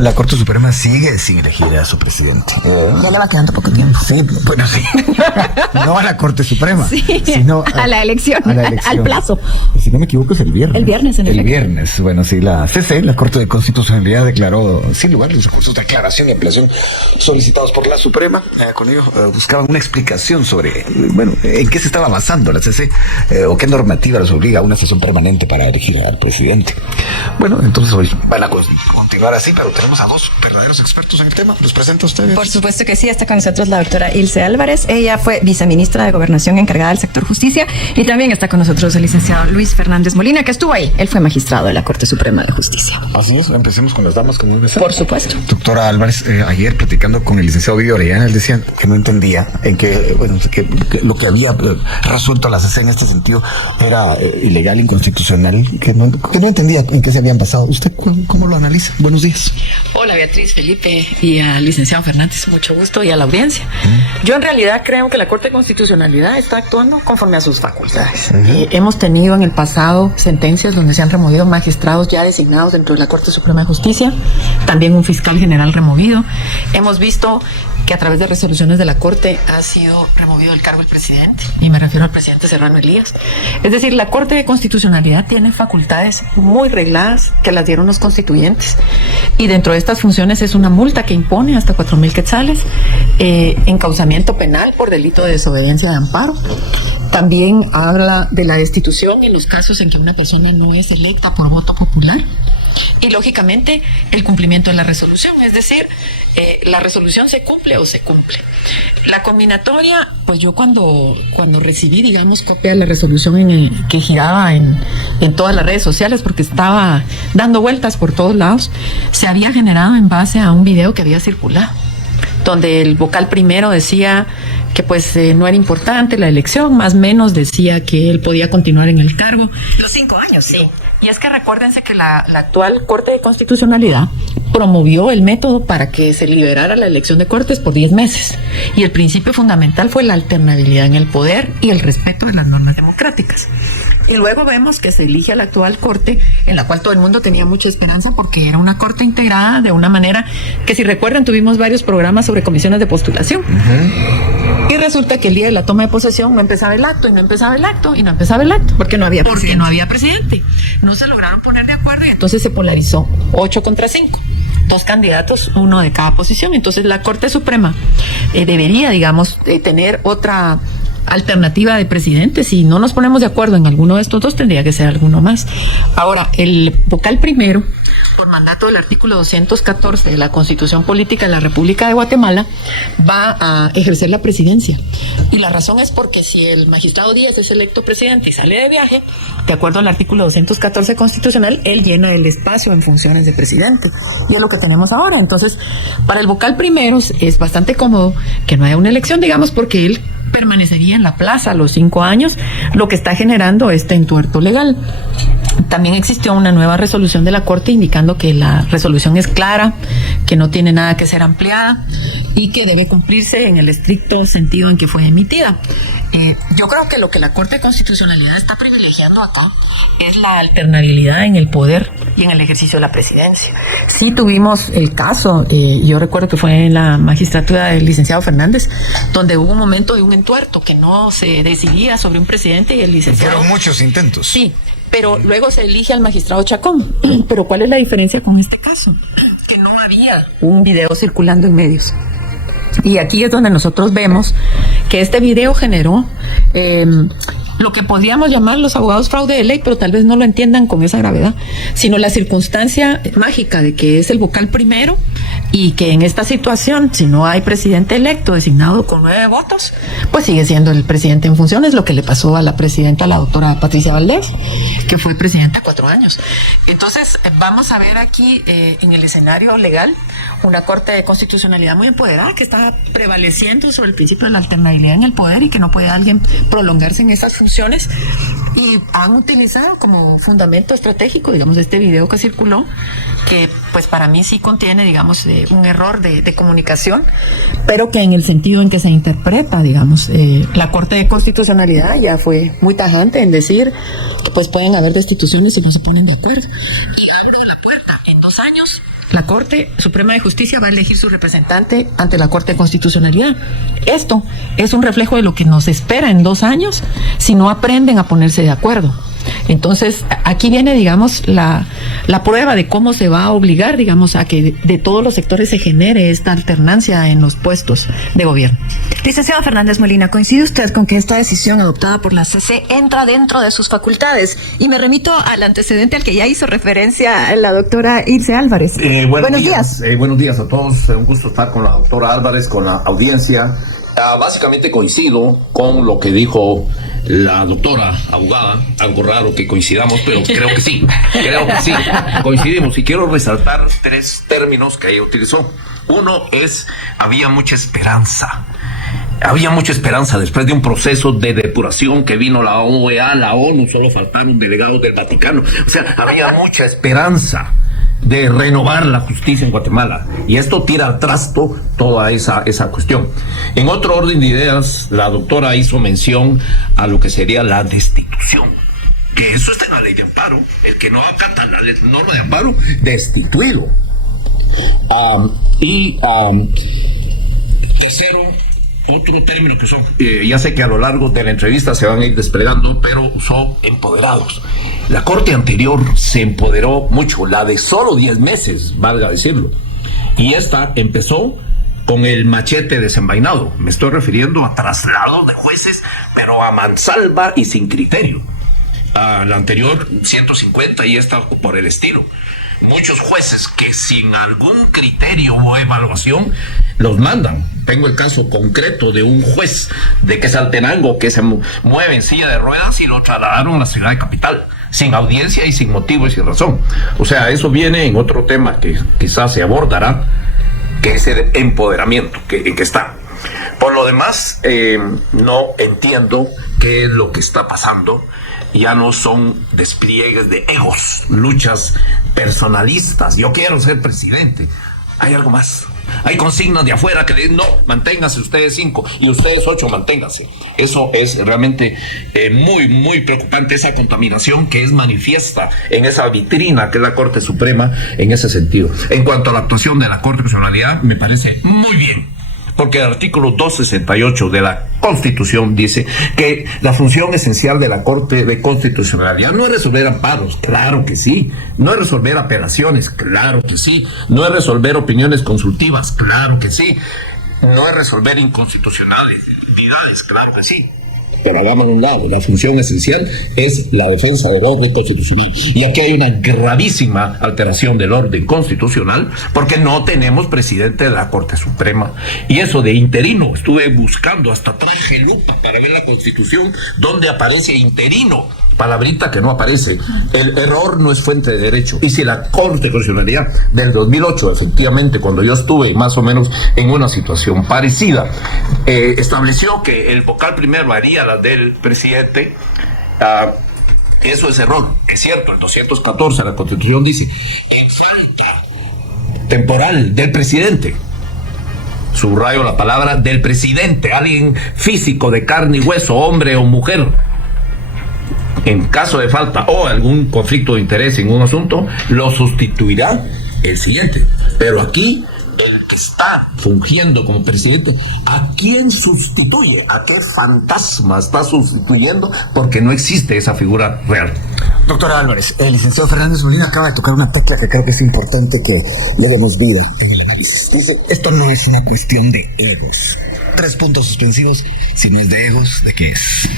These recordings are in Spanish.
la Corte Suprema sigue sin elegir a su presidente. Ya le va quedando poco tiempo. Sí, bueno, sí. No a la Corte Suprema, sí, sino a la elección, al plazo. Si no me equivoco, es el viernes. El viernes, en efecto. El viernes. Bueno, sí, la CC, la Corte de Constitucionalidad, declaró sin lugar los recursos de aclaración y apelación solicitados por la Suprema. Con ello buscaban una explicación sobre, bueno, en qué se estaba basando la CC o qué normativa les obliga a una sesión permanente para elegir al presidente. Bueno, entonces hoy van a continuar así, pero tenemos a dos verdaderos expertos en el tema. ¿Los presenta ustedes? Por supuesto que sí, está con nosotros la doctora Ilse Álvarez. Ella fue viceministra de Gobernación encargada del sector justicia, y también está con nosotros el licenciado Luis Fernández Molina, que estuvo ahí. Él fue magistrado de la Corte Suprema de Justicia. Así es, empecemos con las damas, como debe ser. Por supuesto. Doctora Álvarez, ayer platicando con el licenciado Ovidio Orellana, él decía que no entendía en que, bueno, que lo que había resuelto la CC en este sentido era ilegal, inconstitucional, que no entendía en qué se habían basado. ¿Usted cómo lo analiza? Buenos días. Hola Beatriz, Felipe y al licenciado Fernández, mucho gusto, y a la audiencia. Yo en realidad creo que la Corte de Constitucionalidad está actuando conforme a sus facultades. Hemos tenido en el pasado sentencias donde se han removido magistrados ya designados dentro de la Corte Suprema de Justicia, también un fiscal general removido. Hemos visto que a través de resoluciones de la Corte ha sido removido del cargo el presidente, y me refiero al presidente Serrano Elías. Es decir, la Corte de Constitucionalidad tiene facultades muy regladas que las dieron los constituyentes, y dentro de estas funciones es una multa que impone hasta 4,000 quetzales, encauzamiento penal por delito de desobediencia de amparo. También habla de la destitución en los casos en que una persona no es electa por voto popular. Y lógicamente el cumplimiento de la resolución, es decir, la resolución se cumple o se cumple. La combinatoria, pues yo cuando recibí, digamos, copia de la resolución que giraba en todas las redes sociales, porque estaba dando vueltas por todos lados, se había generado en base a un video que había circulado, donde el vocal primero decía que pues no era importante la elección, más o menos decía que él podía continuar en el cargo. Los 5 años, sí. Y es que recuérdense que la actual Corte de Constitucionalidad promovió el método para que se liberara la elección de cortes por 10 meses. Y el principio fundamental fue la alternabilidad en el poder y el respeto de las normas democráticas. Y luego vemos que se elige a la actual Corte, en la cual todo el mundo tenía mucha esperanza porque era una Corte integrada de una manera que, si recuerdan, tuvimos varios programas sobre comisiones de postulación. Y resulta que el día de la toma de posesión no empezaba el acto, y no empezaba el acto, y no empezaba el acto. Porque no había presidente. Porque no había presidente. No se lograron poner de acuerdo y entonces se polarizó 8 contra 5. 2 candidatos, 1 de cada posición. Entonces la Corte Suprema debería, digamos, tener otra alternativa de presidente. Si no nos ponemos de acuerdo en alguno de estos dos, tendría que ser alguno más. Ahora, el vocal primero, por mandato del artículo 214 de la Constitución Política de la República de Guatemala, va a ejercer la presidencia. Y la razón es porque si el magistrado Díaz es electo presidente y sale de viaje, de acuerdo al artículo 214 constitucional, él llena el espacio en funciones de presidente. Y es lo que tenemos ahora. Entonces, para el vocal primero es bastante cómodo que no haya una elección, digamos, porque él permanecería en la plaza a los 5 años, lo que está generando este entuerto legal. También existió una nueva resolución de la Corte indicando que la resolución es clara, que no tiene nada que ser ampliada y que debe cumplirse en el estricto sentido en que fue emitida. Yo creo que lo que la Corte de Constitucionalidad está privilegiando acá es la alternabilidad en el poder y en el ejercicio de la presidencia. Sí tuvimos el caso, yo recuerdo que fue en la magistratura del licenciado Fernández, donde hubo un momento de un entuerto que no se decidía sobre un presidente y el licenciado... Fueron muchos intentos. Sí, pero luego se elige al magistrado Chacón. Pero ¿cuál es la diferencia con este caso? Que no había un video circulando en medios. Y aquí es donde nosotros vemos que este video generó lo que podríamos llamar los abogados fraude de ley, pero tal vez no lo entiendan con esa gravedad, sino la circunstancia mágica de que es el vocal primero y que en esta situación, si no hay presidente electo designado con 9 votos, pues sigue siendo el presidente en funciones, lo que le pasó a la presidenta, la doctora Patricia Valdés, que fue presidente 4 años. Entonces, vamos a ver aquí en el escenario legal una Corte de Constitucionalidad muy empoderada que está prevaleciendo sobre el principio de la alternabilidad en el poder y que no puede alguien prolongarse en esas funciones, y han utilizado como fundamento estratégico, digamos, este video que circuló, que pues para mí sí contiene, digamos, un error de comunicación, pero que en el sentido en que se interpreta, digamos, la Corte de Constitucionalidad ya fue muy tajante en decir que pues pueden haber destituciones si no se ponen de acuerdo, y abro la puerta en 2 años La Corte Suprema de Justicia va a elegir su representante ante la Corte de Constitucionalidad. Esto es un reflejo de lo que nos espera en 2 años si no aprenden a ponerse de acuerdo. Entonces, aquí viene, digamos, la prueba de cómo se va a obligar, digamos, a que de todos los sectores se genere esta alternancia en los puestos de gobierno. Licenciado Fernández Molina, ¿coincide usted con que esta decisión adoptada por la CC entra dentro de sus facultades? Y me remito al antecedente al que ya hizo referencia la doctora Ilse Álvarez. Buenos días. Buenos días a todos. Un gusto estar con la doctora Álvarez, con la audiencia. Básicamente coincido con lo que dijo la doctora abogada. Algo raro que coincidamos, pero creo que sí. Coincidimos, y quiero resaltar 3 términos que ella utilizó. Uno es, había mucha esperanza. Había mucha esperanza después de un proceso de depuración que vino la OEA, la ONU, solo faltaron delegados del Vaticano. O sea, había mucha esperanza de renovar la justicia en Guatemala, y esto tira al trasto toda esa cuestión. En otro orden de ideas, la doctora hizo mención a lo que sería la destitución, que eso está en la ley de amparo. El que no acata la norma de amparo, destituirlo. Tercero, otro término que usó, ya sé que a lo largo de la entrevista se van a ir desplegando, pero usó empoderados. La corte anterior se empoderó mucho, la de solo 10 meses, valga decirlo. Y esta empezó con el machete desenvainado. Me estoy refiriendo a traslados de jueces, pero a mansalva y sin criterio. La anterior, 150, y esta por el estilo. Muchos jueces que sin algún criterio o evaluación los mandan. Tengo el caso concreto de un juez de Quetzaltenango que se mueve en silla de ruedas y lo trasladaron a la ciudad de Capital, sin audiencia y sin motivo y sin razón. O sea, eso viene en otro tema que quizás se abordará, que es el empoderamiento que está. Por lo demás, no entiendo qué es lo que está pasando. Ya no son despliegues de egos, luchas personalistas. Yo quiero ser presidente. Hay algo más. Hay consignas de afuera que le dicen, no, manténganse ustedes 5 y ustedes 8, manténganse. Eso es realmente muy, muy preocupante, esa contaminación que es manifiesta en esa vitrina que es la Corte Suprema en ese sentido. En cuanto a la actuación de la Corte de Constitucionalidad, me parece muy bien, porque el artículo 268 de la Constitución dice que la función esencial de la Corte de Constitucionalidad no es resolver amparos, claro que sí, no es resolver apelaciones, claro que sí, no es resolver opiniones consultivas, claro que sí, no es resolver inconstitucionalidades, claro que sí. Pero hagamos un lado, la función esencial es la defensa del orden constitucional. Y aquí hay una gravísima alteración del orden constitucional, porque no tenemos presidente de la Corte Suprema. Y eso de interino, estuve buscando, hasta traje lupa para ver la Constitución donde aparece interino, palabrita que no aparece. El error no es fuente de derecho. Y si la Corte de Constitucionalidad del 2008, efectivamente, cuando yo estuve más o menos en una situación parecida, estableció que el vocal primero haría la del presidente, eso es error. Es cierto, el 214 de la Constitución dice, en falta temporal del presidente, subrayo la palabra del presidente, alguien físico de carne y hueso, hombre o mujer, en caso de falta o algún conflicto de interés en un asunto, lo sustituirá el siguiente. Pero aquí, el que está fungiendo como presidente, ¿a quién sustituye? ¿A qué fantasma está sustituyendo? Porque no existe esa figura real. Doctora Álvarez, el licenciado Fernández Molina acaba de tocar una tecla que creo que es importante que le demos vida en el análisis. Dice, esto no es una cuestión de egos. 3 puntos suspensivos. Si no es de egos, ¿de qué es?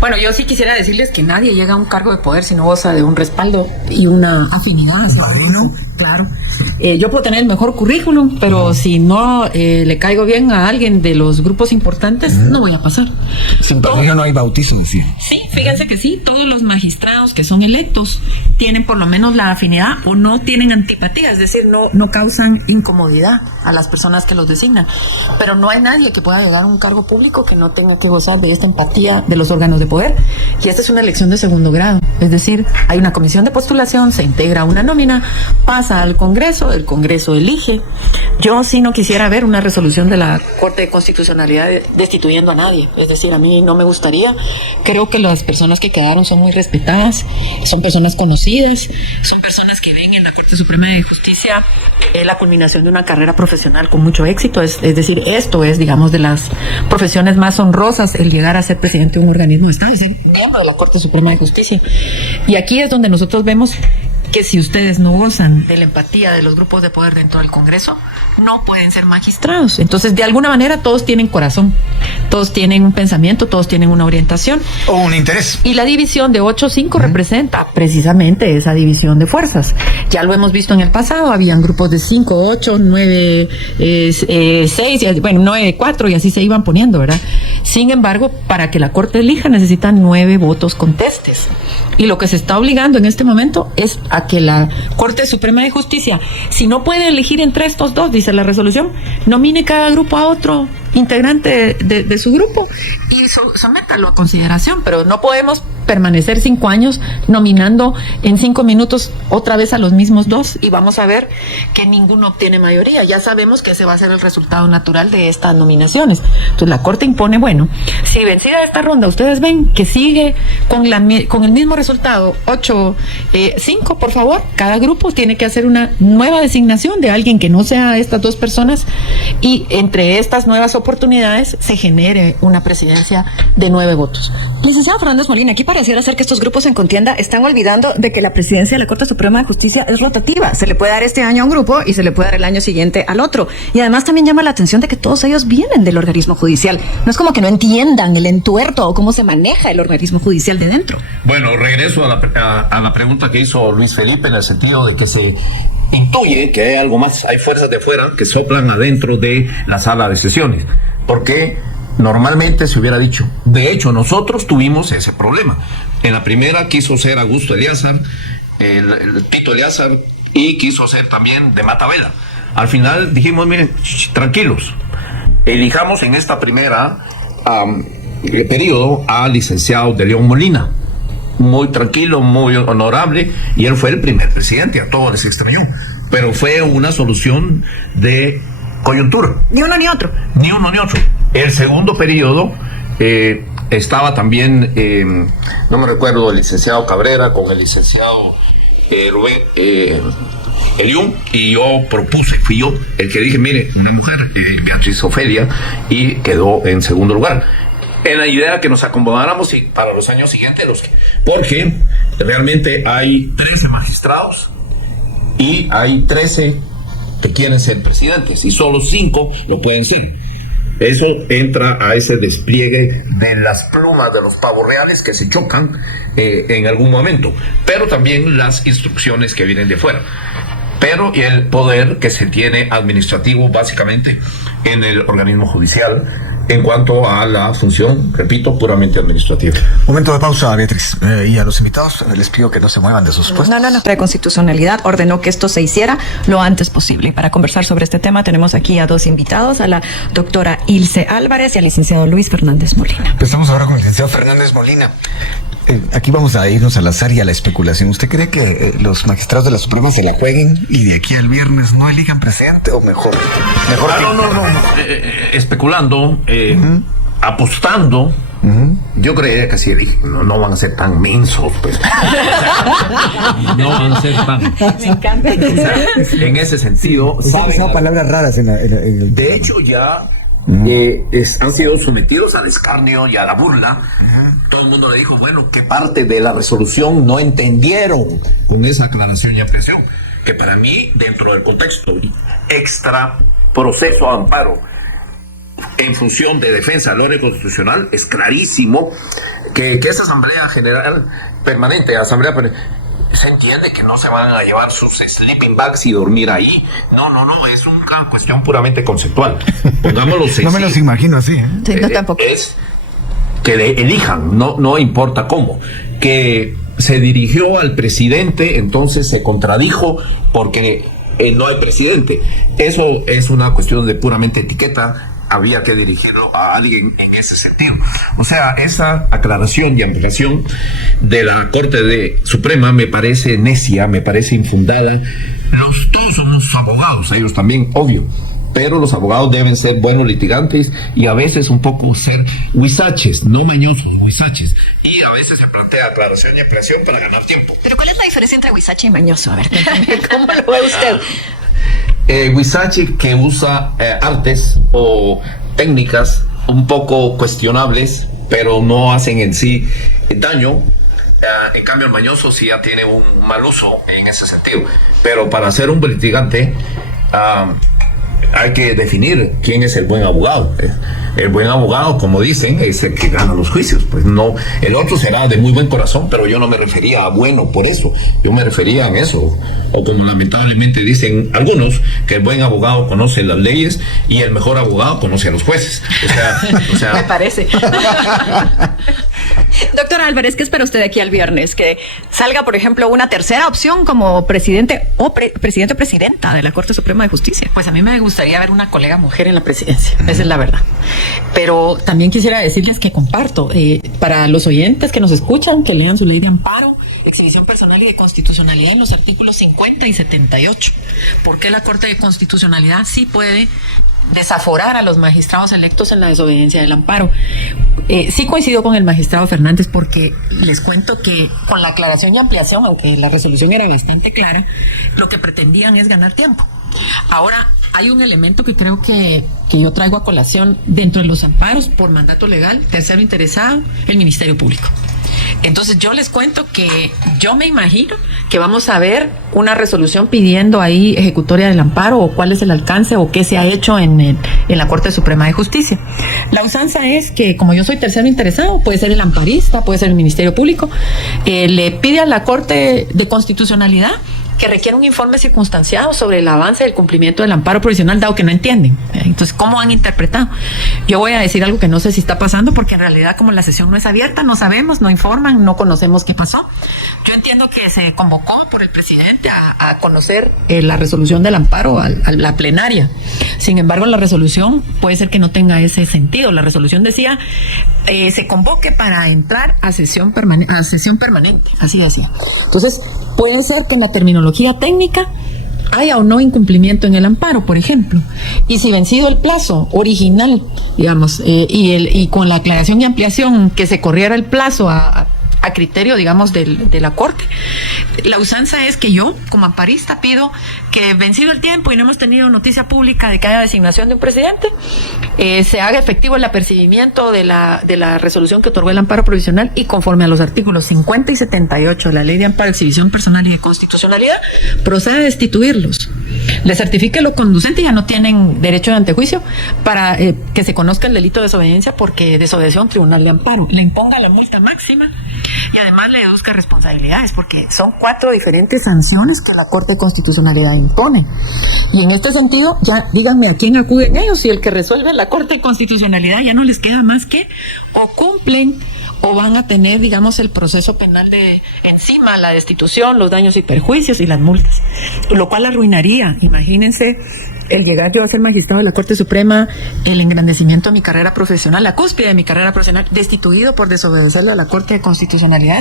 Bueno, yo sí quisiera decirles que nadie llega a un cargo de poder si no goza de un respaldo y una afinidad hacia uno. Claro. Yo puedo tener el mejor currículum, pero si no le caigo bien a alguien de los grupos importantes, no voy a pasar. Sin padrino no hay bautizo, decía. Sí, fíjense que sí, todos los magistrados que son electos tienen por lo menos la afinidad o no tienen antipatía, es decir, no causan incomodidad a las personas que los designan. Pero no hay nadie que pueda llegar a un cargo público que no tenga que gozar de esta empatía de los órganos de poder. Y esta es una elección de segundo grado, es decir, hay una comisión de postulación, se integra una nómina, pasa pasa al Congreso, el Congreso elige. Yo sí no quisiera ver una resolución de la Corte de Constitucionalidad destituyendo a nadie. Es decir, a mí no me gustaría. Creo que las personas que quedaron son muy respetadas, son personas conocidas, son personas que ven en la Corte Suprema de Justicia la culminación de una carrera profesional con mucho éxito. Es decir, esto es, digamos, de las profesiones más honrosas, el llegar a ser presidente de un organismo de Estado, es decir, miembro de la Corte Suprema de Justicia. Y aquí es donde nosotros vemos que si ustedes no gozan de la empatía de los grupos de poder dentro del Congreso, no pueden ser magistrados. Entonces, de alguna manera, todos tienen corazón, todos tienen un pensamiento, todos tienen una orientación. O un interés. Y la división de 8-5 representa precisamente esa división de fuerzas. Ya lo hemos visto en el pasado, habían grupos de 5, 8, 9, 6, bueno, 9, 4 y así se iban poniendo, ¿verdad? Sin embargo, para que la Corte elija necesitan 9 votos contestes. Y lo que se está obligando en este momento es a que la Corte Suprema de Justicia, si no puede elegir entre estos dos, dice la resolución, nomine cada grupo a otro integrante de su grupo y sométalo a consideración, pero no podemos permanecer 5 años nominando en 5 minutos otra vez a los mismos dos y vamos a ver que ninguno obtiene mayoría. Ya sabemos que ese va a ser el resultado natural de estas nominaciones. Entonces la Corte impone, bueno, si vencida esta ronda ustedes ven que sigue con el mismo resultado, 8-5, por favor, cada grupo tiene que hacer una nueva designación de alguien que no sea estas dos personas y entre estas nuevas oportunidades se genere una presidencia de 9 votos. Licenciado Fernández Molina, aquí pareciera ser que estos grupos en contienda están olvidando de que la presidencia de la Corte Suprema de Justicia es rotativa. Se le puede dar este año a un grupo y se le puede dar el año siguiente al otro. Y además también llama la atención de que todos ellos vienen del organismo judicial. No es como que no entiendan el entuerto o cómo se maneja el organismo judicial de dentro. Bueno, regreso a la pregunta que hizo Luis Felipe en el sentido de que se intuye que hay algo más, hay fuerzas de fuera que soplan adentro de la sala de sesiones, porque normalmente se hubiera dicho, de hecho nosotros tuvimos ese problema. En la primera quiso ser Augusto Eleazar, el Tito Eleazar, y quiso ser también de Matavela. Al final dijimos, miren, tranquilos, elijamos en esta primera periodo al licenciado de León Molina, muy tranquilo, muy honorable, y él fue el primer presidente, a todos les extrañó, pero fue una solución de coyuntura. Ni uno ni otro. Ni uno ni otro. El segundo periodo estaba también, no me recuerdo, el licenciado Cabrera con el licenciado Rubén Eliún, y yo propuse, fui yo el que dije, mire, una mujer, Beatriz Ofelia, y quedó en segundo lugar. En la idea que nos acomodáramos y para los años siguientes, porque realmente hay 13 magistrados y hay 13 que quieren ser presidentes y solo 5 lo pueden ser. Eso entra a ese despliegue de las plumas de los pavos reales que se chocan en algún momento, pero también las instrucciones que vienen de fuera, pero el poder que se tiene administrativo básicamente en el organismo judicial en cuanto a la función, repito, puramente administrativa. Momento de pausa, Beatriz. Y a los invitados les pido que no se muevan de sus puestos. No. La Constitucionalidad ordenó que esto se hiciera lo antes posible. Y para conversar sobre este tema tenemos aquí a 2 invitados, a la doctora Ilse Álvarez y al licenciado Luis Fernández Molina. Empezamos ahora con el licenciado Fernández Molina. Aquí vamos a irnos al azar y a la especulación. ¿Usted cree que los magistrados de la Suprema se la jueguen y de aquí al viernes no elijan presidente o mejor? Especulando, apostando, yo creería que sí eligen. No van a ser tan mensos, pues. No van a ser tan. Me encanta. En ese sentido, Esa palabras raras en el... De hecho, ya han sido sometidos al escarnio y a la burla. Todo el mundo le dijo, bueno, ¿qué parte de la resolución no entendieron con esa aclaración y apreciación? Que para mí, dentro del contexto extra proceso amparo en función de defensa del orden constitucional, es clarísimo que esa Asamblea General Permanente, se entiende que no se van a llevar sus sleeping bags y dormir ahí. No, es una cuestión puramente conceptual. Pongámoslo sencillo. No me los imagino así, ¿eh? Sí, no, tampoco. Es que elijan, no importa cómo. Que se dirigió al presidente, entonces se contradijo porque no hay presidente. Eso es una cuestión de puramente etiqueta había que dirigirlo a alguien en ese sentido. O sea, esa aclaración y ampliación de la Corte Suprema me parece necia, me parece infundada. Todos somos abogados, ellos también, obvio. Pero los abogados deben ser buenos litigantes y a veces un poco ser huizaches, no mañosos, huizaches. Y a veces se plantea aclaración y ampliación para ganar tiempo. Pero ¿cuál es la diferencia entre huizache y mañoso? A ver, ¿cómo lo ve usted? Huizache que usa artes o técnicas un poco cuestionables, pero no hacen en sí daño. En cambio, el mañoso sí ya tiene un mal uso en ese sentido. Pero para ser un buen litigante, hay que definir quién es el buen abogado. El buen abogado, como dicen, es el que gana los juicios. Pues no, el otro será de muy buen corazón, pero yo no me refería a bueno por eso. Yo me refería a eso. O como lamentablemente dicen algunos, que el buen abogado conoce las leyes y el mejor abogado conoce a los jueces. O sea Me parece. Doctor Álvarez, ¿qué espera usted de aquí al viernes? Que salga, por ejemplo, una tercera opción como presidente o presidenta de la Corte Suprema de Justicia. Pues a mí me gustaría ver una colega mujer en la presidencia, esa es la verdad. Pero también quisiera decirles que comparto, para los oyentes que nos escuchan, que lean su ley de amparo, exhibición personal y de constitucionalidad en los artículos 50 y 78. ¿Por qué la Corte de Constitucionalidad sí puede desaforar a los magistrados electos en la desobediencia del amparo? Sí coincido con el magistrado Fernández, porque les cuento que con la aclaración y ampliación, aunque la resolución era bastante clara, lo que pretendían es ganar tiempo. Ahora, hay un elemento que creo que yo traigo a colación dentro de los amparos por mandato legal, tercero interesado, el Ministerio Público. Entonces yo les cuento que yo me imagino que vamos a ver una resolución pidiendo ahí ejecutoria del amparo, o cuál es el alcance o qué se ha hecho en la Corte Suprema de Justicia. La usanza es que, como yo soy tercero interesado, puede ser el amparista, puede ser el Ministerio Público, le pide a la Corte de Constitucionalidad que requiere un informe circunstanciado sobre el avance del cumplimiento del amparo provisional, dado que no entienden. Entonces, ¿cómo han interpretado? Yo voy a decir algo que no sé si está pasando, porque en realidad, como la sesión no es abierta, no sabemos, no informan, no conocemos qué pasó. Yo entiendo que se convocó por el presidente a conocer la resolución del amparo a la plenaria. Sin embargo, la resolución puede ser que no tenga ese sentido. La resolución decía, se convoque para entrar a sesión permanente, así decía. Entonces, puede ser que en la terminología técnica haya o no incumplimiento en el amparo, por ejemplo. Y si vencido el plazo original, digamos, y con la aclaración y ampliación que se corriera el plazo a criterio, digamos, de la Corte, la usanza es que yo, como amparista, pido que, vencido el tiempo y no hemos tenido noticia pública de que haya designación de un presidente, se haga efectivo el apercibimiento de la resolución que otorgó el amparo provisional, y conforme a los artículos 50 y 78 de la Ley de Amparo, Exhibición Personal y de Constitucionalidad, proceda a destituirlos. Le certifique lo conducente y ya no tienen derecho de antejuicio para que se conozca el delito de desobediencia, porque desobedeció a un tribunal de amparo. Le imponga la multa máxima y además le deduzca responsabilidades, porque son 4 diferentes sanciones que la Corte de Constitucionalidad impone. Y en este sentido, ya díganme a quién acuden ellos, si el que resuelve la Corte de Constitucionalidad ya no les queda más que o cumplen o van a tener, digamos, el proceso penal de encima, la destitución, los daños y perjuicios y las multas, lo cual arruinaría, imagínense, el llegar yo a ser magistrado de la Corte Suprema, el engrandecimiento de mi carrera profesional, la cúspide de mi carrera profesional, destituido por desobedecerle a la Corte de Constitucionalidad.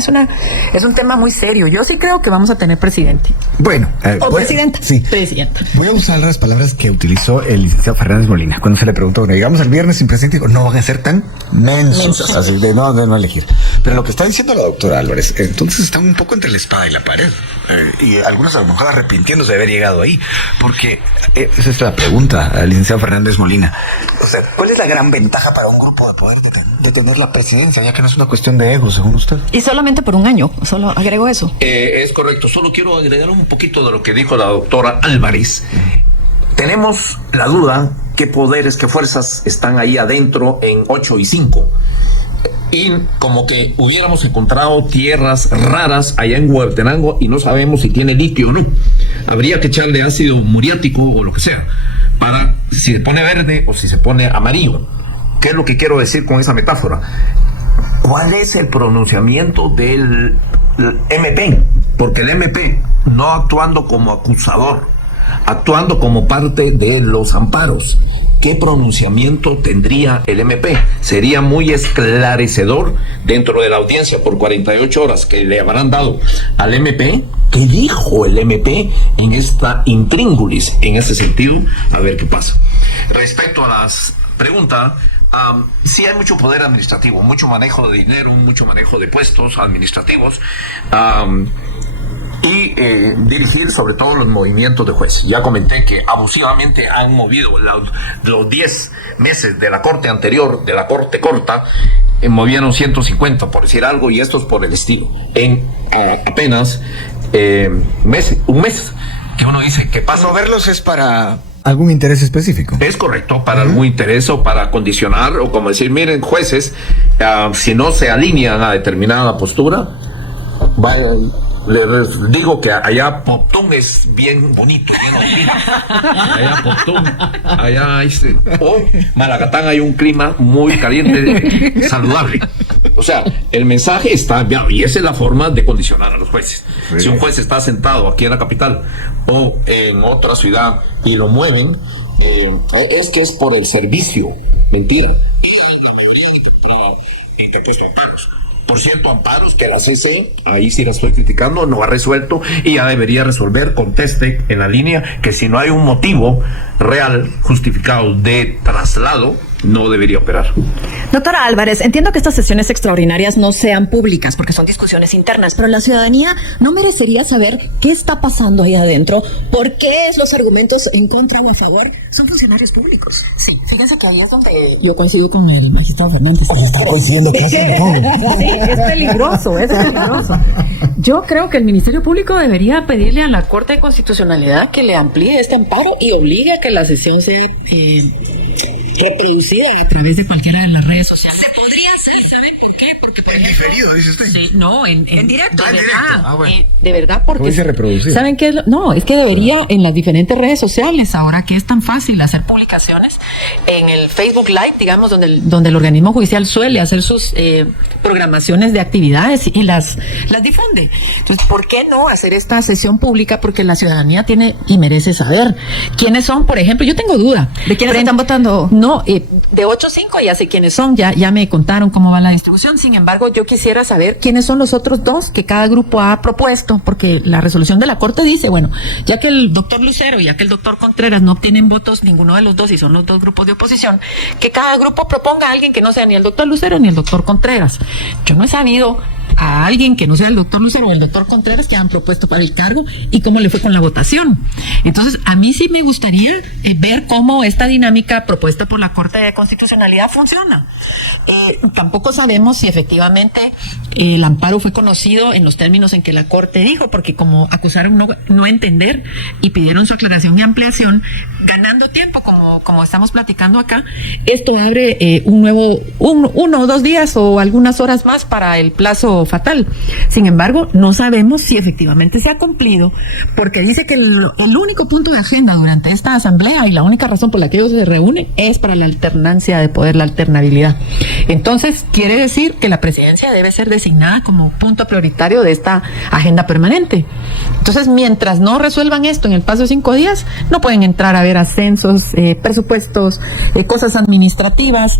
Es un tema muy serio. Yo sí creo que vamos a tener presidente. Bueno, presidenta. Sí. Presidenta. Voy a usar las palabras que utilizó el licenciado Fernández Molina cuando se le preguntó, bueno, llegamos el viernes sin presidente, digo, no van a ser tan mensos. Así de no elegir. Pero lo que está diciendo la doctora Álvarez, entonces están un poco entre la espada y la pared. Y algunos a lo mejor arrepintiéndose de haber llegado ahí. Porque esa es la pregunta al licenciado Fernández Molina. O sea, ¿cuál es la gran ventaja para un grupo de poder de tener la presidencia, ya que no es una cuestión de ego, según usted? Y solamente por un año, solo agrego eso. Es correcto, solo quiero agregar un poquito de lo que dijo la doctora Álvarez. Tenemos la duda qué poderes, qué fuerzas están ahí adentro en 8 y 5. Y como que hubiéramos encontrado tierras raras allá en Huehuetenango y no sabemos si tiene litio o no. Habría que echarle ácido muriático o lo que sea para si se pone verde o si se pone amarillo. ¿Qué es lo que quiero decir con esa metáfora? ¿Cuál es el pronunciamiento del MP? Porque el MP, no actuando como acusador, actuando como parte de los amparos. ¿Qué pronunciamiento tendría el MP? Sería muy esclarecedor dentro de la audiencia por 48 horas que le habrán dado al MP. ¿Qué dijo el MP en esta intríngulis? En ese sentido, a ver qué pasa. Respecto a las preguntas, sí hay mucho poder administrativo, mucho manejo de dinero, mucho manejo de puestos administrativos. Y dirigir sobre todo los movimientos de jueces. Ya comenté que abusivamente han movido los 10 meses de la corte anterior, de la corte corta, movieron 150, por decir algo, y esto es por el estilo. En apenas un mes, que uno dice que pasa. Moverlos es para algún interés específico. Es correcto, para algún interés o para condicionar, o como decir, miren, jueces, si no se alinean a determinada postura, les digo que allá Poptún es bien bonito, allá Poptún, allá o Malacatán hay un clima muy caliente, saludable. O sea, el mensaje está, y esa es la forma de condicionar a los jueces. Sí. Si un juez está sentado aquí en la capital o en otra ciudad y lo mueven, es que es por el servicio. Mentira. La mayoría de interpuesto amparos. Por cierto, amparos que la CC, ahí sí la estoy criticando, no ha resuelto y ya debería resolver. Conteste en la línea que si no hay un motivo real, justificado de traslado, no debería operar. Doctora Álvarez, entiendo que estas sesiones extraordinarias no sean públicas porque son discusiones internas, pero la ciudadanía no merecería saber qué está pasando ahí adentro, por qué los argumentos en contra o a favor son funcionarios públicos. Sí, fíjense que ahí es donde yo coincido con el magistrado Fernández. Oye, está coincidiendo casi en todo. Sí, es peligroso. Yo creo que el Ministerio Público debería pedirle a la Corte de Constitucionalidad que le amplíe este amparo y obligue a que la sesión sea reproducida a través de cualquiera de las redes sociales. Se podría hacer, ¿saben por qué? Porque por ejemplo, diferido, dice usted. Sí, no, en directo. De verdad, directo. Bueno. De verdad, porque ¿Cómo dice reproducir? ¿saben qué? No, es que debería en las diferentes redes sociales, ahora que es tan fácil hacer publicaciones, en el Facebook Live, digamos, donde el organismo judicial suele hacer sus programaciones de actividades y las difunde. Entonces, ¿por qué no hacer esta sesión pública? Porque la ciudadanía tiene y merece saber quiénes son, por ejemplo, yo tengo duda. ¿De quiénes están votando? No, de 8-5 ya sé quiénes son, ya me contaron cómo va la distribución. Sin embargo, yo quisiera saber quiénes son los otros dos que cada grupo ha propuesto, porque la resolución de la Corte dice, bueno, ya que el doctor Lucero y ya que el doctor Contreras no obtienen votos ninguno de los dos y son los dos grupos de oposición, que cada grupo proponga a alguien que no sea ni el doctor Lucero ni el doctor Contreras. Yo no he sabido a alguien que no sea el doctor Lucero o el doctor Contreras que han propuesto para el cargo y cómo le fue con la votación. Entonces, a mí sí me gustaría ver cómo esta dinámica propuesta por la Corte de Constitucionalidad funciona. Tampoco sabemos si efectivamente el amparo fue conocido en los términos en que la Corte dijo, porque como acusaron no entender y pidieron su aclaración y ampliación, ganando tiempo, como estamos platicando acá, esto abre uno o 2 días o algunas horas más para el plazo fatal. Sin embargo, no sabemos si efectivamente se ha cumplido, porque dice que el único punto de agenda durante esta asamblea y la única razón por la que ellos se reúnen es para la alternancia de poder, la alternabilidad. Entonces, quiere decir que la presidencia debe ser designada como punto prioritario de esta agenda permanente. Entonces, mientras no resuelvan esto en el plazo de 5 días, no pueden entrar a ver ascensos, presupuestos, cosas administrativas,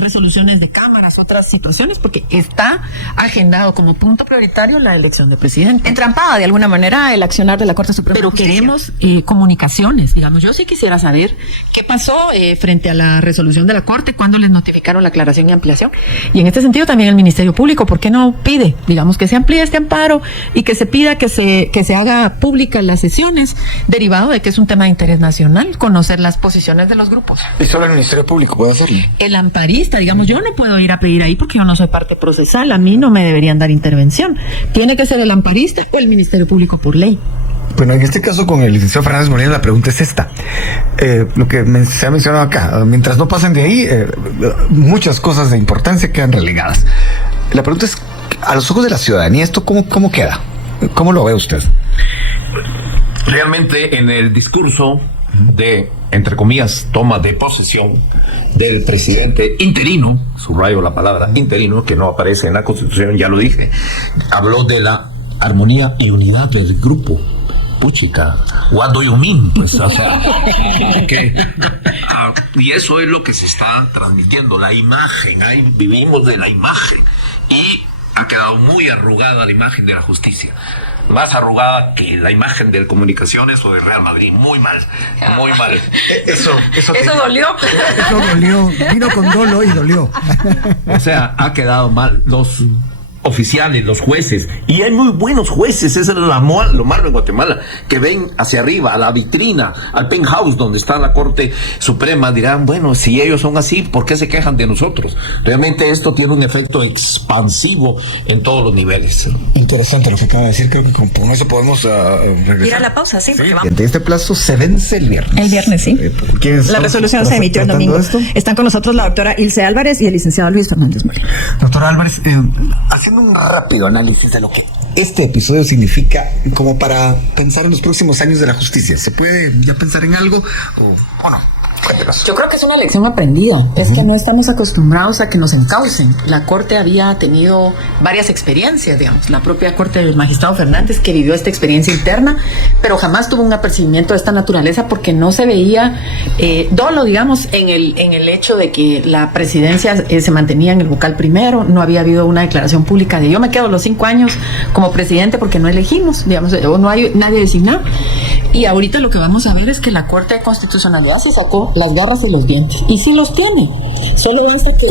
resoluciones de cámaras, otras situaciones, porque está agendado como punto prioritario la elección de presidente. Entrampada de alguna manera el accionar de la Corte Suprema. Pero queremos comunicaciones, digamos. Yo sí quisiera saber qué pasó frente a la resolución de la Corte, cuándo les notificaron la aclaración y ampliación. Y en este sentido también el Ministerio Público, ¿por qué no pide, digamos, que se amplíe este amparo y que se pida que se haga públicas las sesiones, derivado de que es un tema de interés nacional, conocer las posiciones de los grupos? ¿Y solo el Ministerio Público puede hacerlo? El amparista, digamos, yo no puedo ir a pedir ahí porque yo no soy parte procesal, a mí no me deberían dar intervención. Tiene que ser el amparista o el Ministerio Público por ley. Bueno, en este caso con el licenciado Fernández Molina la pregunta es esta. Lo que se ha mencionado acá, mientras no pasen de ahí, muchas cosas de importancia quedan relegadas. La pregunta es, a los ojos de la ciudadanía, ¿esto cómo queda? ¿Cómo lo ve usted? Realmente en el discurso de, entre comillas, toma de posesión del presidente interino, subrayo la palabra interino, que no aparece en la Constitución, ya lo dije, habló de la armonía y unidad del grupo. puchica, what do you mean? Pues, o sea, y eso es lo que se está transmitiendo, la imagen, ahí vivimos de la imagen, y ha quedado muy arrugada la imagen de la justicia, más arrugada que la imagen de Comunicaciones o de Real Madrid, muy mal. Eso dolió. Eso dolió, vino con dolo y dolió. O sea, ha quedado mal los oficiales, los jueces, y hay muy buenos jueces, eso es lo malo en Guatemala, que ven hacia arriba, a la vitrina, al penthouse donde está la Corte Suprema, dirán, bueno, si ellos son así, ¿por qué se quejan de nosotros? Realmente esto tiene un efecto expansivo en todos los niveles. Interesante lo que acaba de decir, creo que con eso podemos regresar. Ir a la pausa, sí, porque vamos. Este plazo se vence el viernes. El viernes, sí. La resolución se emitió el domingo. Están con nosotros la doctora Ilse Álvarez y el licenciado Luis Fernández Molina. Doctora Álvarez, haciendo un rápido análisis de lo que este episodio significa como para pensar en los próximos años de la justicia. ¿Se puede ya pensar en algo? ¿O no? Yo creo que es una lección aprendida. Es que no estamos acostumbrados a que nos encaucen. La Corte había tenido varias experiencias, digamos. La propia Corte del magistrado Fernández, que vivió esta experiencia interna, pero jamás tuvo un apercibimiento de esta naturaleza porque no se veía dolo, digamos, en el hecho de que la presidencia se mantenía en el vocal primero. No había habido una declaración pública de yo me quedo los 5 años como presidente porque no elegimos, digamos, o no hay nadie designado. Y ahorita lo que vamos a ver es que la Corte de Constitucionalidad se sacó las garras y los dientes. Y sí los tiene. Solo basta que...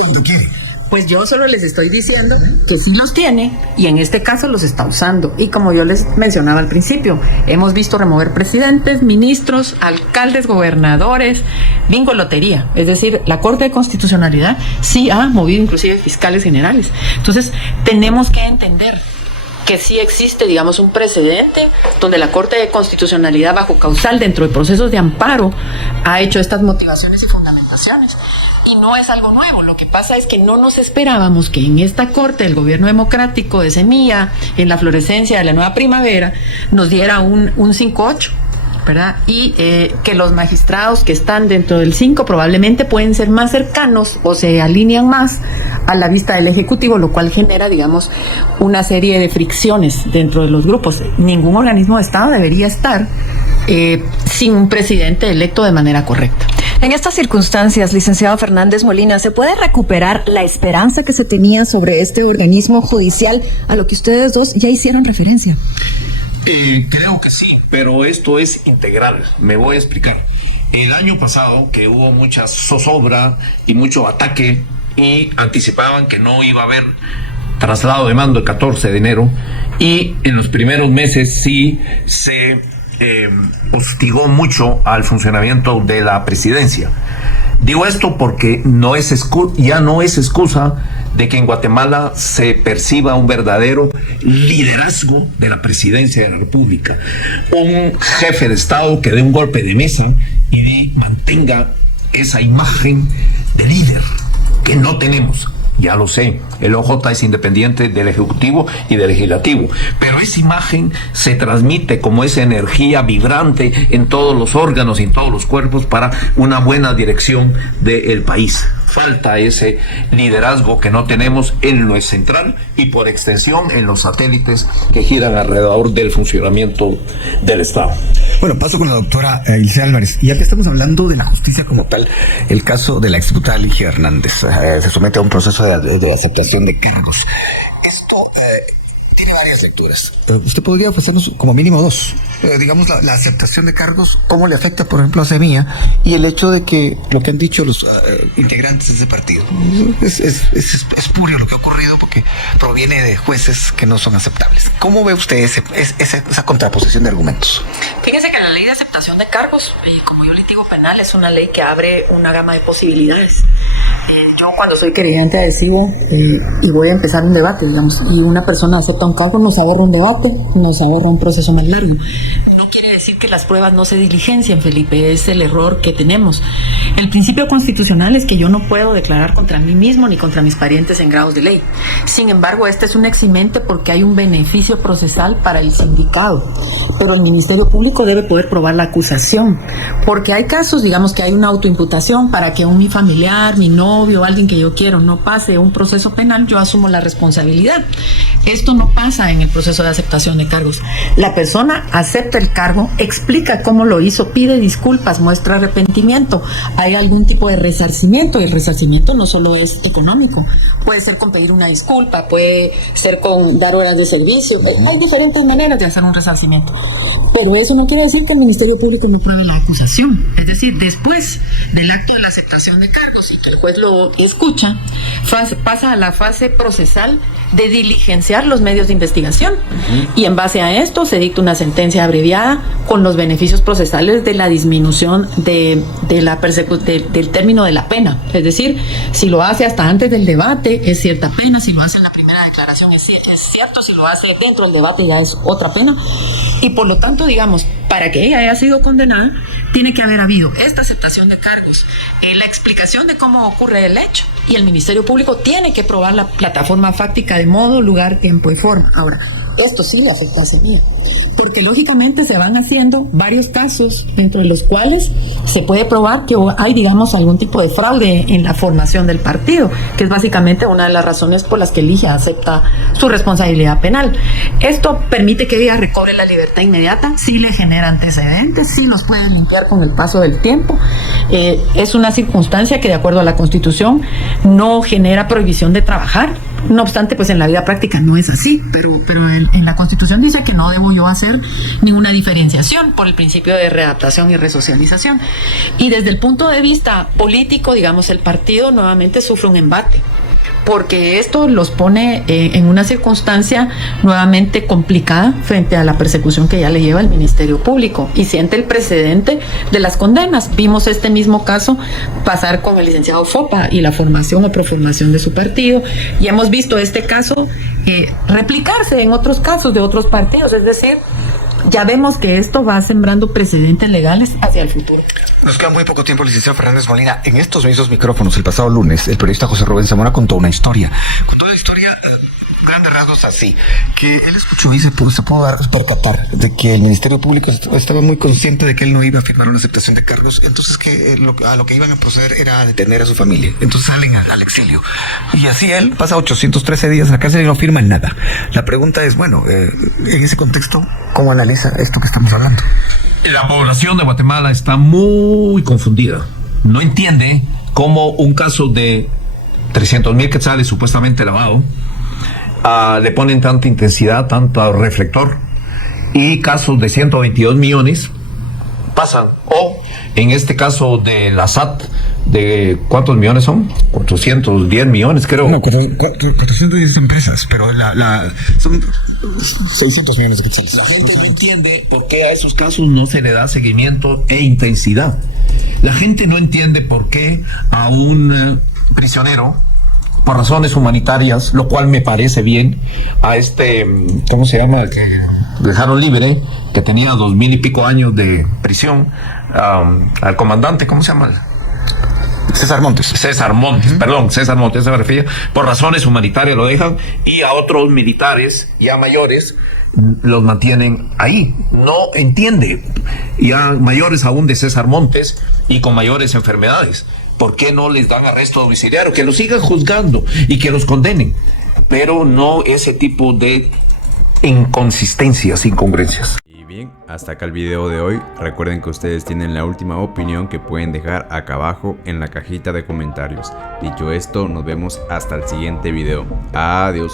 Pues yo solo les estoy diciendo que sí los tiene y en este caso los está usando. Y como yo les mencionaba al principio, hemos visto remover presidentes, ministros, alcaldes, gobernadores, bingo, lotería. Es decir, la Corte de Constitucionalidad sí ha movido inclusive fiscales generales. Entonces, tenemos que entender que sí existe, digamos, un precedente donde la Corte de Constitucionalidad bajo causal dentro de procesos de amparo ha hecho estas motivaciones y fundamentaciones. Y no es algo nuevo, lo que pasa es que no nos esperábamos que en esta Corte el gobierno democrático de Semilla, en la florescencia de la nueva primavera, nos diera un 5-8. ¿Verdad? Y que los magistrados que están dentro del 5 probablemente pueden ser más cercanos o se alinean más a la vista del Ejecutivo, lo cual genera, digamos, una serie de fricciones dentro de los grupos. Ningún organismo de Estado debería estar sin un presidente electo de manera correcta. En estas circunstancias, licenciado Fernández Molina, ¿se puede recuperar la esperanza que se tenía sobre este organismo judicial a lo que ustedes dos ya hicieron referencia? Creo que sí, pero esto es integral. Me voy a explicar. El año pasado, que hubo mucha zozobra y mucho ataque y anticipaban que no iba a haber traslado de mando el 14 de enero y en los primeros meses sí se hostigó mucho al funcionamiento de la presidencia. Digo esto porque ya no es excusa de que en Guatemala se perciba un verdadero liderazgo de la presidencia de la República. Un jefe de Estado que dé un golpe de mesa y mantenga esa imagen de líder que no tenemos. Ya lo sé, el OJ es independiente del Ejecutivo y del Legislativo, pero esa imagen se transmite como esa energía vibrante en todos los órganos y en todos los cuerpos para una buena dirección del país. Falta ese liderazgo que no tenemos en lo central y por extensión en los satélites que giran alrededor del funcionamiento del Estado. Bueno, paso con la doctora Ilse Álvarez. Ya que estamos hablando de la justicia como tal, el caso de la exdiputada Ligia Hernández se somete a un proceso de aceptación de cargos. Esto tiene varias lecturas. Usted podría ofrecernos como mínimo 2. Digamos, la aceptación de cargos, cómo le afecta, por ejemplo, a Semilla, y el hecho de que lo que han dicho los integrantes de ese partido. Es espurio lo que ha ocurrido porque proviene de jueces que no son aceptables. ¿Cómo ve usted esa contraposición de argumentos? Fíjese que la ley de aceptación de cargos, como yo litigo penal, es una ley que abre una gama de posibilidades. Yo cuando soy querellante adhesivo y voy a empezar un debate, digamos, y una persona acepta un cargo, nos ahorra un debate, nos ahorra un proceso más largo. No quiere decir que las pruebas no se diligencian, Felipe, es el error que tenemos. El principio constitucional es que yo no puedo declarar contra mí mismo ni contra mis parientes en grados de ley. Sin embargo, este es un eximente porque hay un beneficio procesal para el sindicado, pero el Ministerio Público debe poder probar la acusación, porque hay casos, digamos, que hay una autoimputación para que mi familiar, mi novio, alguien que yo quiero no pase un proceso penal, yo asumo la responsabilidad. Esto no pasa en el proceso de aceptación de cargos. La persona acepta el cargo cargo, explica cómo lo hizo, pide disculpas, muestra arrepentimiento, hay algún tipo de resarcimiento, y el resarcimiento no solo es económico, puede ser con pedir una disculpa, puede ser con dar horas de servicio, hay diferentes maneras de hacer un resarcimiento, pero eso no quiere decir que el Ministerio Público no pruebe la acusación, es decir, después del acto de la aceptación de cargos y que el juez lo escucha, pasa a la fase procesal de diligenciar los medios de investigación, y en base a esto se dicta una sentencia abreviada con los beneficios procesales de la disminución del término de la pena, es decir, si lo hace hasta antes del debate es cierta pena, si lo hace en la primera declaración es cierto, si lo hace dentro del debate ya es otra pena, y por lo tanto, digamos, para que ella haya sido condenada tiene que haber habido esta aceptación de cargos, la explicación de cómo ocurre el hecho, y el Ministerio Público tiene que probar la plataforma fáctica de modo, lugar, tiempo y forma. Ahora, esto sí le afecta a Semilla, porque lógicamente se van haciendo varios casos dentro de los cuales se puede probar que hay, digamos, algún tipo de fraude en la formación del partido, que es básicamente una de las razones por las que Ligia acepta su responsabilidad penal. Esto permite que ella recobre la libertad inmediata, sí le genera antecedentes, sí los puede limpiar con el paso del tiempo. Es una circunstancia que, de acuerdo a la Constitución, no genera prohibición de trabajar. No obstante, pues en la vida práctica no es así, pero en la Constitución dice que no debo yo hacer ninguna diferenciación por el principio de readaptación y resocialización. Y desde el punto de vista político, digamos, el partido nuevamente sufre un embate, porque esto los pone en una circunstancia nuevamente complicada frente a la persecución que ya le lleva el Ministerio Público, y siente el precedente de las condenas. Vimos este mismo caso pasar con el licenciado Fopa y la formación o proformación de su partido, y hemos visto este caso replicarse en otros casos de otros partidos, es decir, ya vemos que esto va sembrando precedentes legales hacia el futuro. Nos queda muy poco tiempo, licenciado Fernández Molina. En estos mismos micrófonos, el pasado lunes, el periodista José Rubén Zamora contó una historia. Contó la historia, grandes rasgos así, que él escuchó y se pudo percatar de que el Ministerio Público estaba muy consciente de que él no iba a firmar una aceptación de cargos, entonces que a lo que iban a proceder era a detener a su familia. Entonces salen al exilio. Y así él pasa 813 días en la cárcel y no firma nada. La pregunta es, bueno, en ese contexto, ¿cómo analiza esto que estamos hablando? La población de Guatemala está muy confundida. No entiende cómo un caso de 300,000 quetzales supuestamente lavado le ponen tanta intensidad, tanto reflector, y casos de 122 millones pasan. O en este caso de la SAT, de ¿cuántos millones son? 410 millones, creo. No, 410 empresas, pero son 600 millones de quetzales. La gente no entiende por qué a esos casos no se le da seguimiento e intensidad. La gente no entiende por qué a un prisionero, por razones humanitarias, lo cual me parece bien, a ¿cómo se llama? Que dejaron libre, que tenía 2000 y pico años de prisión, al comandante, ¿cómo se llama? César Montes, César Montes, se me refiere. Por razones humanitarias lo dejan, y a otros militares ya mayores los mantienen ahí. No entiende. Y a mayores aún de César Montes y con mayores enfermedades. ¿Por qué no les dan arresto domiciliario? Que los sigan juzgando y que los condenen, pero no ese tipo de inconsistencias, incongruencias. Y bien, hasta acá el video de hoy. Recuerden que ustedes tienen la última opinión que pueden dejar acá abajo en la cajita de comentarios. Dicho esto, nos vemos hasta el siguiente video. Adiós.